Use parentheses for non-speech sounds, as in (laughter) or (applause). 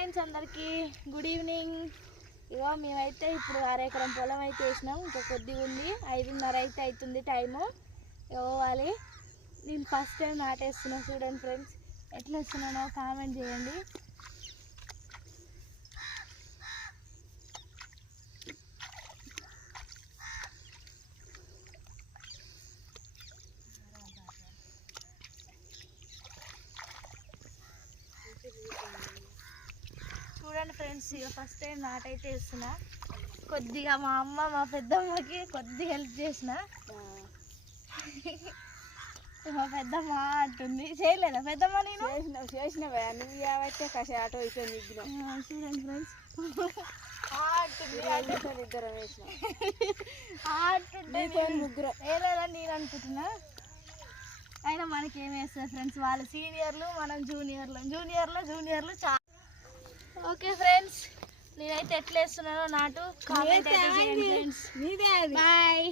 Friends అందరికీ good evening. ఇగో మేమైతే ఇప్పుడు అరెకరం పొలం అయితే వేసినాం. ఇంకా కొద్దిగా ఉంది. ఐదున్నర అయితే అవుతుంది టైము. ఇవ్వాలి. నేను ఫస్ట్ టైం నాటేస్తున్నాను చూడండి ఫ్రెండ్స్. ఎట్లా వస్తున్నానో కామెంట్ చేయండి చూడండి ఫ్రెండ్స్ ఇక ఫస్ట్ టైం నాటైతే వేస్తున్నా కొద్దిగా మా అమ్మ మా పెద్దమ్మకి కొద్దిగా హెల్ప్ చేసిన. మా పెద్దమ్మ అంటుంది చేయలేదా పెద్దమ్మ నేను? చేసిన చేసినవే నువ్వు కాబట్టి కష ఆటో ఇటో చూడండి ఫ్రెండ్స్ (laughs) ఇద్దరు వేసినాం. నీతో ముగ్గురం. వేయలేదని నేను అనుకుంటున్నా. అయినా మనకి ఏం వేస్తారు ఫ్రెండ్స్ వాళ్ళు సీనియర్లు మనం జూనియర్లు జూనియర్లు జూనియర్లు చాలా ఓకే ఫ్రెండ్స్ నేనైతే ఎట్లా వేస్తున్నానో నాటు. కామెంట్ అయితే చేయండి ఫ్రెండ్స్. బాయ్